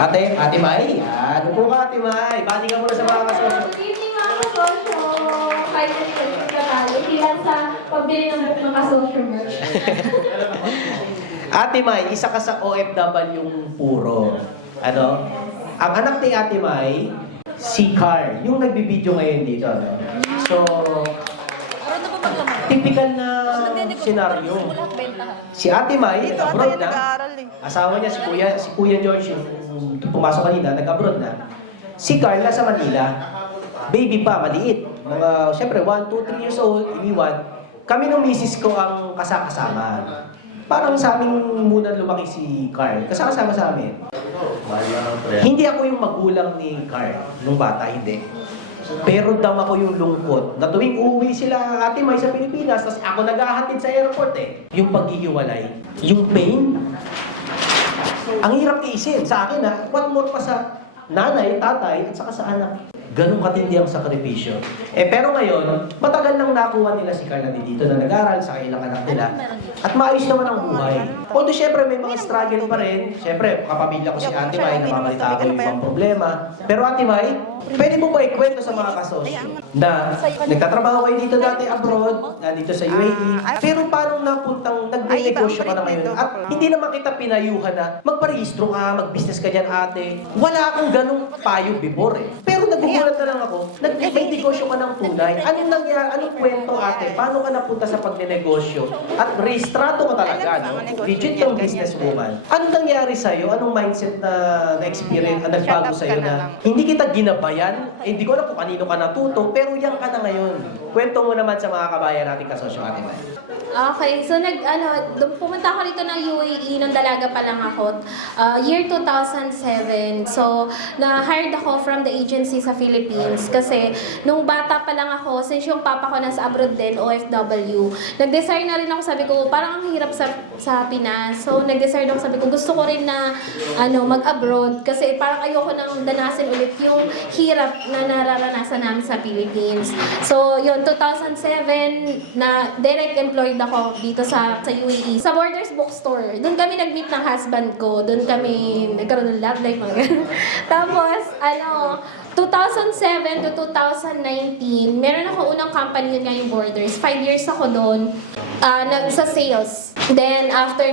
Ate Mai. Ano po ka, Ate Mai? Bati ka muna sa mga kasosyo. Good evening mga kasosyo. Kahit na tayo, hindi lang sa pagbili ng book ng kasosyo merch. Ate Mai, isa ka sa OFW yung puro. Ano? Ang anak ni Ate Mai, si Carl, yung nagbibideo ngayon dito. No? So, typical na senaryo. Si Ate Mai, abroad na. Asawa niya, si Kuya George, yung pumasok kanina, nag-abroad na. Si Carl nasa Manila. Baby pa, maliit. Mga, syempre, 1, 2, 3 years old, iniwan. Kami nung misis ko ang kasama. Parang sa amin muna lumaki si Carl. Kasama sa amin. Hindi ako yung magulang ni Carl nung bata, hindi. Pero dama ko yung lungkot na tuwing uuwi sila Ate Mai sa Pilipinas, tapos ako naghahatid sa airport eh. Yung paghihiwalay, yung pain, ang hirap iisin sa akin ha. What more pa sa nanay, tatay, at saka sa anak. Ganun katindi ang sakripisyo. Pero ngayon, matagal nang nakuha nila si Carl na dito na nag-aral sa ilang anak nila. At maayos naman ang buhay. Although syempre may mga struggle pa rin. Syempre, kapamilya ko si Ate Mai, nakabalita ko yung ibang problema. Pero Ate Mai, pwede mo ba ikwento sa mga kasosyo na nagtatrabaho kayo dito dati abroad, dito sa UAE, pero paano napuntang nagbe-negosyo ka na ngayon? At hindi naman kita pinayuhan na magparehistro ka, mag-business ka dyan ate. Wala akong ganong payo before eh. Pero nagugulat na lang ako, nag-negosyo ka ng tunay. Anong nangyari? Anong kwento ate? Paano ka napunta sa pagne-negosyo? At rehistrado ka talaga, no? Legit yung businesswoman. Anong nangyari sa'yo? Anong mindset na experience na nagbago sa'yo na hindi kita ginabayan? Hindi ko alam kung kanino ka natuto, pero yan ka na ngayon. Kwento mo naman sa mga kabayan natin kasosyo Ate Mai. Okay, so pumunta ako rito ng UAE nung dalaga pa lang ako. Year 2007. So, na-hired ako from the agency sa Philippines kasi nung bata pa lang ako, since yung papa ko nasa abroad din, OFW, nag-desire na rin ako, sabi ko, parang ang hirap sa Pinas. So, nag-desire ako, sabi ko, gusto ko rin na mag-abroad kasi parang ayoko nang danasin ulit yung hirap na nararanasan namin sa Philippines. So, yun, 2007, na direct employed ako dito sa UAE. Sa Borders Bookstore. Doon kami nag-meet ng husband ko. Doon kami nagkaroon ng love life, mga ganun. Tapos, 2007 to 2019, meron ako unang company yun nga yung Borders. 5 years ako doon sa sales. Then, after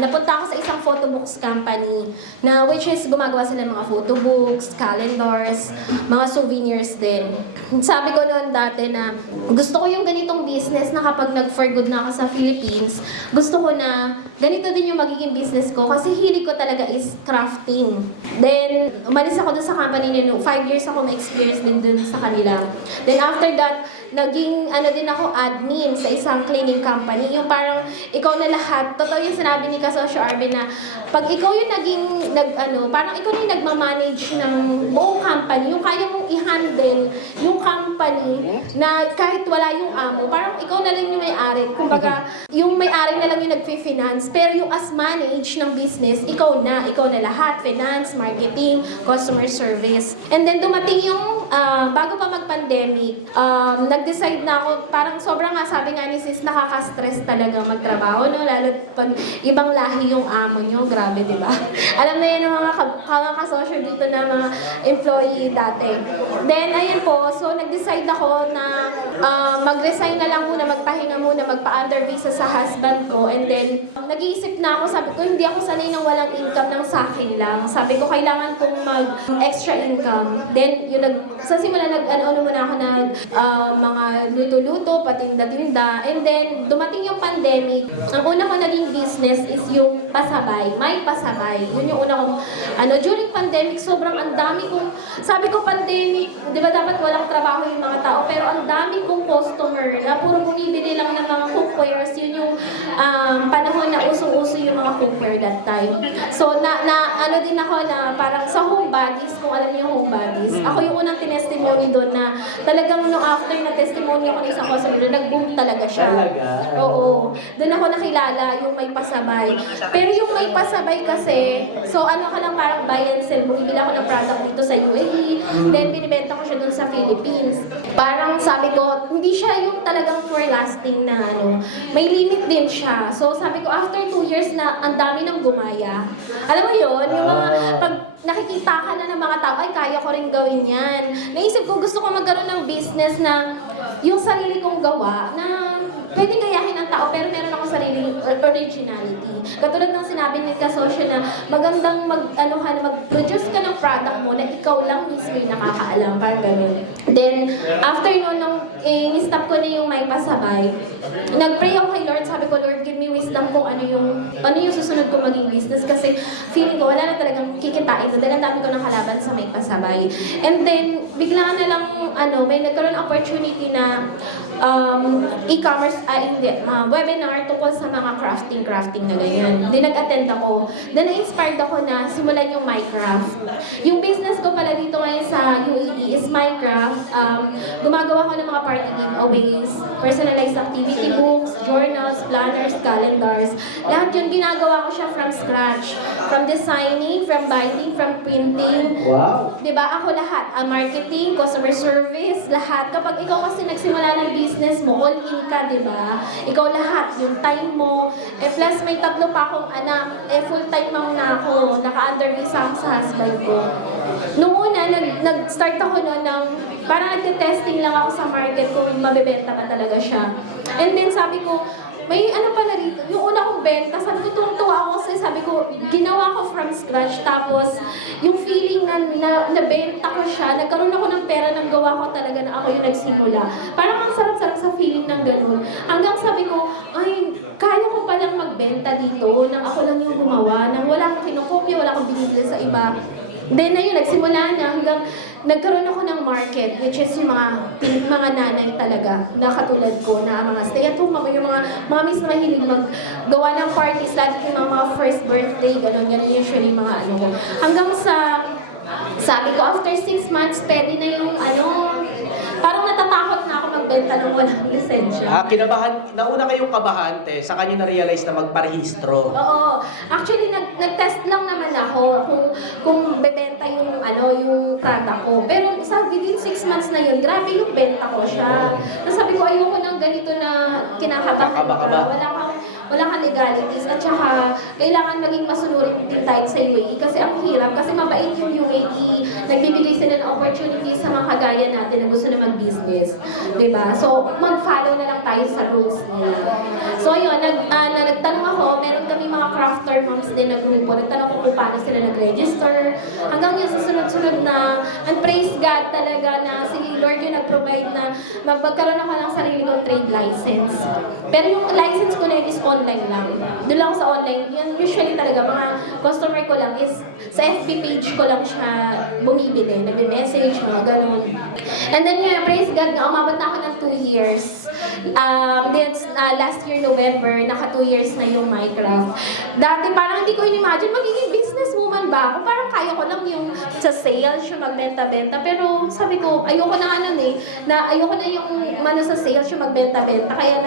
napunta ako sa isang photo books company na which is gumagawa sila ng mga photo books, calendars, mga souvenirs din. Sabi ko noon dati na gusto ko yung ganitong business na kapag nag-for good na ako sa Philippines, gusto ko na ganito din yung magiging business ko kasi hilig ko talaga is crafting. Then, umalis ako dun sa company nila. 5 years ako na-experience din dun sa kanila. Then after that, naging din ako admin sa isang cleaning company. Yung parang ikaw na lahat. Totoo yung sinabi ni Kasosyo Arvin na pag ikaw yung parang ikaw na yung nagmamanage ng buong company. Yung kaya mong i-handle yung company na kahit wala yung amo, parang ikaw na lang yung may-ari. Kumbaga, yung may-ari na lang yung nagfi-finance. Pero yung as manage ng business, ikaw na lahat. Finance, marketing, customer service. And then dumating yung, bago pa mag-pandemic, nag-decide na ako, parang sobrang sabi nga ni sis, nakaka-stress talaga magtrabaho, no? Lalo pag ibang lahi yung amo nyo, grabe, di ba? Alam na yan ng mga kasosyo dito na mga employee dati. Then, ayun po, so nag-decide ako na mag-resign na lang muna, magpahinga muna, magpa-under visa sa husband ko, and then, nag-iisip na ako, sabi ko, hindi ako sanay ng walang income ng sa akin lang. Sabi ko, kailangan kong mag-extra income. Then, sa simula, muna ako ng mga luto-luto, patinda-tinda. And then, dumating yung pandemic. Ang una ko naging business is yung pasabay. May pasabay. Yun yung una kong, during pandemic, sobrang ang dami kong, sabi ko pandemic, di ba dapat walang trabaho yung mga tao, pero ang dami kong customer na puro bumibili lang ng mga cookwares. Yun yung panahon na usong-uso yung mga cookware that time. So, din ako na parang sa home bodies, kung alam niyo yung home bodies, ako yung unang tinestimony doon na talagang no after na testimony ako ng isang customer, nag-boom talaga siya. Oo. Doon ako nakilala yung may pasabay. Pero yung may pasabay kasi, so ka lang parang buy and sell. Bumibili ako ng product dito sa UAE, then binibenta ko siya dun sa Philippines. Parang sabi ko, hindi siya yung talagang for lasting na ano, may limit din siya. So sabi ko, after 2 years na ang dami nang gumaya. Alam mo yun, yung mga, pag nakikita ka na ng mga tao, ay kaya ko rin gawin yan. Naisip ko, gusto ko magkaroon ng business na yung sarili kong gawa, na pwede gayahin ng tao, pero meron ako sariling originality. Katulad ng sinabi ni Kasosyo na magandang mag-produce ka ng product mo na ikaw lang mismo yung nakakaalam, parang gano'n. Then, after noon, nung stop ko na yung may pasabay, nag-pray ako kay Lord, sabi ko, Lord, give me wisdom kung ano yung susunod ko maging business, kasi feeling ko wala na talagang kikitain doon, dahil ang dami ko ng kalaban sa may pasabay. And then, bigla na lang, may nagkaroon ng opportunity na e-commerce, webinar tungkol sa mga crafting na ganyan. Then nag-attend ako. Then na-inspired ako na simulan yung Minecraft. Yung business ko pala dito ngayon sa UAE is Minecraft. Gumagawa ko ng mga party giveaways, personalized activity books, journals, planners, calendars. Lahat yun ginagawa ko siya from scratch. From designing, from binding, from printing. Wow! Diba? Ako lahat. Marketing, customer service, lahat. Kapag ikaw kasi nagsimula ng business mo, all in ka, diba? Ikaw lahat, yung time mo. Plus may 3 pa akong anak. Full-time mom na ako. Naka-under visa ako sa husband ko. Noong una, nag-start ako noon ng, parang nagte-testing lang ako sa market kung mabibenta pa talaga siya. And then sabi ko, may ano pala dito, yung una kong benta, sabi ko, tuwang-tuwa ako kasi sabi ko, ginawa ko from scratch, tapos yung feeling na nabenta ko siya, nagkaroon ako ng pera nang gawa ko talaga na ako yung nagsimula. Parang ang sarap-sarap sa feeling ng ganun. Hanggang sabi ko, ay, kaya ko palang magbenta dito, nang ako lang yung gumawa, nang wala akong kinukopya, wala akong binibili sa iba. Then na yun, nagsimula na hanggang nagkaroon ako ng market, which is yung mga nanay talaga, na katulad ko, na mga stay-at-home mama, yung mga mommies na mahilig maggawa ng parties, lagi yung mga first birthday, gano'n, yan usually mga ano. Hanggang sa, sabi ko, after 6 months, pwede na yung parang natatakot na ako magbenta ng walang lisensya. Kinabahan, nauna kayong kabahan, te, sa kanya na-realize na magparehistro. Oo. Actually, nag-test lang naman ako kung bebenta yung product ko. Pero within 6 months na yun, grabe yung benta ko siya. Tapos sabi ko, ayoko ng ganito na kinakabahan ka. Wala kang legalities. At saka, kailangan maging masunurin din tayo sa UAE. Kasi ang hirap. Kasi mabait yung UAE. Nagbibigay sila ng opportunities sa mga kagaya natin na gusto na mag-business. Diba? So, mag-follow na lang tayo sa rules nila. So, yun. Nagtanong ako, meron kami mga crafter moms din na grupo. Nagtanong ko kung paano sila nag-register. Hanggang yun sa sunod-sunod na, and praise God talaga na si Lord yung nag-provide na magkaroon ako ng sarili kong trade license. Pero yung license ko na yun is online lang. Doon lang sa online. Yan usually talaga, mga customer ko lang is sa FB page ko lang siya bumibili. Nagme-message, mga ganun. And then yeah, praise God nga, umabot na ako ng 2 years. Then last year November, naka 2 years na yung Minecraft. Dati parang hindi ko in-imagine magiging businesswoman ba ako. Parang kaya ko lang yung sa sales, yung magbenta-benta. Pero sabi ko, ayoko na ayoko na yung sa sales, yung magbenta-benta. Kaya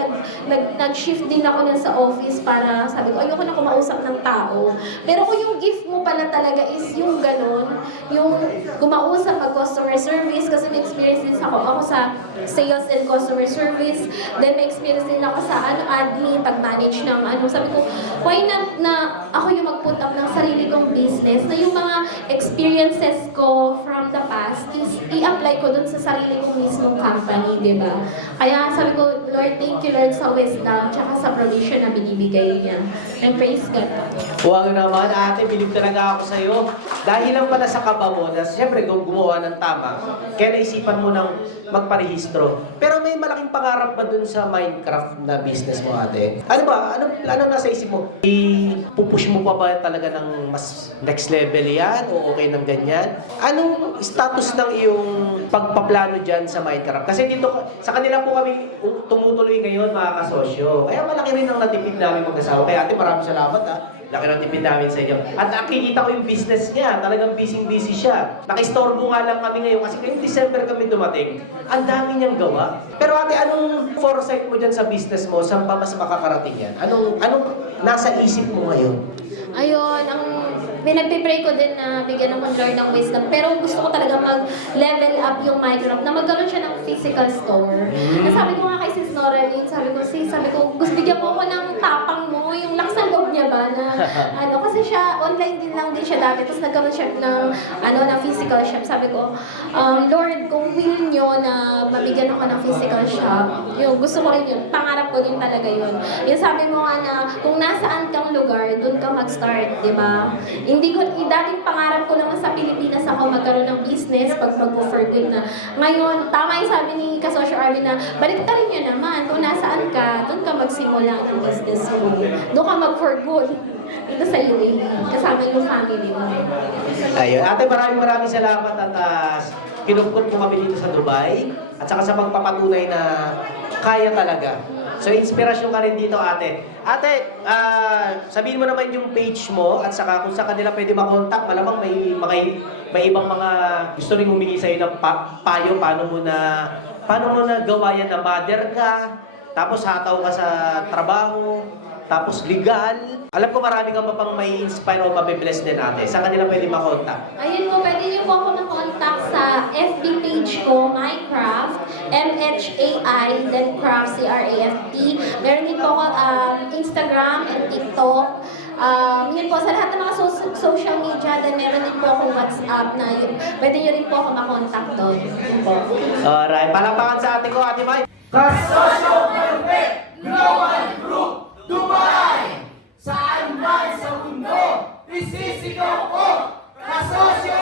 nag-shift din ako nun sa office para sabi ko, ayoko na kumausap ng tao. Pero kung yung gift mo pala talaga is yung ganun, yung kumausap mag-customer service, kasi may experience din ako sa sales and customer service. Then may experience din ako sa admin, pag-manage ng sabi ko, why not na ako yung mag-put up ng sarili kong business, na yung mga experiences ko from the past is i-apply ko dun sa sarili kong mismong company, di ba? Kaya sabi ko, Lord, thank you Lord sa wisdom, tsaka sa provision na binibigay niya. And praise God. Huwag naman, ate, bilib talaga ako sa'yo. Dahil lang pala sa kaba mo, na siyempre gumawa ng tama, kaya naisipan mo ng magparehistro. Pero may malaking pangarap ba dun sa Minecraft na business mo, ate? Ano ba? Ano nasa isip mo? Ipupush mo pa ba talaga ng mas next level yan? O okay ng ganyan? Anong status ng iyong pagpaplano dyan sa Minecraft? Kasi dito, sa kanila po kami tumutuloy ngayon, mga kasosyo. Kaya malaki rin ang natipid namin mag-asawa. Kaya ate, maraming salamat ha. Laki ng tipid namin sa inyo. At nakikita ko yung business niya. Talagang busy-busy siya. Nakistorbo nga lang kami ngayon kasi ngayong December kami dumating. Ang dami niyang gawa. Pero ate, anong foresight mo dyan sa business mo? Saan pa mas makakarating yan? Anong nasa isip mo ngayon? Ayun, pinagpipray ko din na bigyan ako ng Lord ng wisdom. Pero gusto ko talaga mag-level up yung Minecraft, na magkaroon siya ng physical store. Sabi ko nga kay Sis Noraline, sabi ko, gusto bigyan mo ako ng tapang mo, yung lakas ng loob niya ba na, kasi siya, online din lang din siya dati, tapos nagkaroon siya ng physical shop. Sabi ko, Lord, kung will nyo na mabigyan ako ng physical shop, yung gusto ko rin yun, pangarap ko din talaga yun. Yung sabi mo nga na, kung nasaan kang lugar, doon ka mag-start, di ba? Dating pangarap ko naman sa Pilipinas ako magkaroon ng business pag mag-for good na. Ngayon, tama yung sabi ni Kasosyo Arvin na, balik ka rin yun naman, kung nasaan ka, doon ka magsimula ng business mo. Doon ka mag-for good. Dito sa UAE, kasama yung family mo. Ayun. Ate, maraming salamat at kinupkot mo kami dito sa Dubai at saka sa pagpapatunay na kaya talaga. So, inspirasyon ka rin dito, ate. Ate, sabihin mo naman yung page mo at saka kung saan kanila pwede makontak, malamang may ibang mga gusto rin humingi sa'yo ng payo, paano mo na gawa yan na mother ka, tapos hataw ka sa trabaho, tapos legal. Alam ko marami kang pang may inspire o mabibless din, ate. Saan kanila pwede makontak? Ayun po, pwede niyo po ako na-contact sa FB page ko, mycraft, MHAI, then craft, CRAFT. Meron din po ako Instagram and TikTok. Yun po, sa lahat ng mga social media, then meron din po akong WhatsApp na yun. Pwede niyo rin po ako makontak doon. Yun po. Alright, palakpakan sa ate ko, ate Mai. Kasosyo Perfect Global Group Dubai! Saan man sa mundo, isisigaw ko, Kasosyo